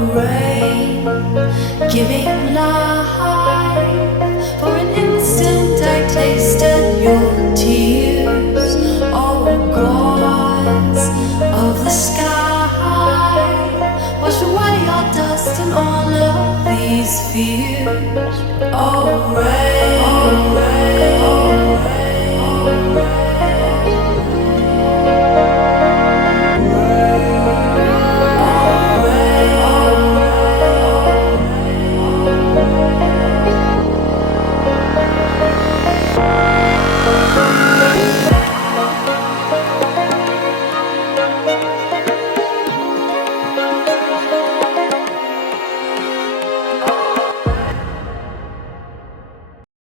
Rain, giving life. For an instant I tasted your tears. Oh, gods of the sky, wash away our dust and all of these fears. Oh, rain,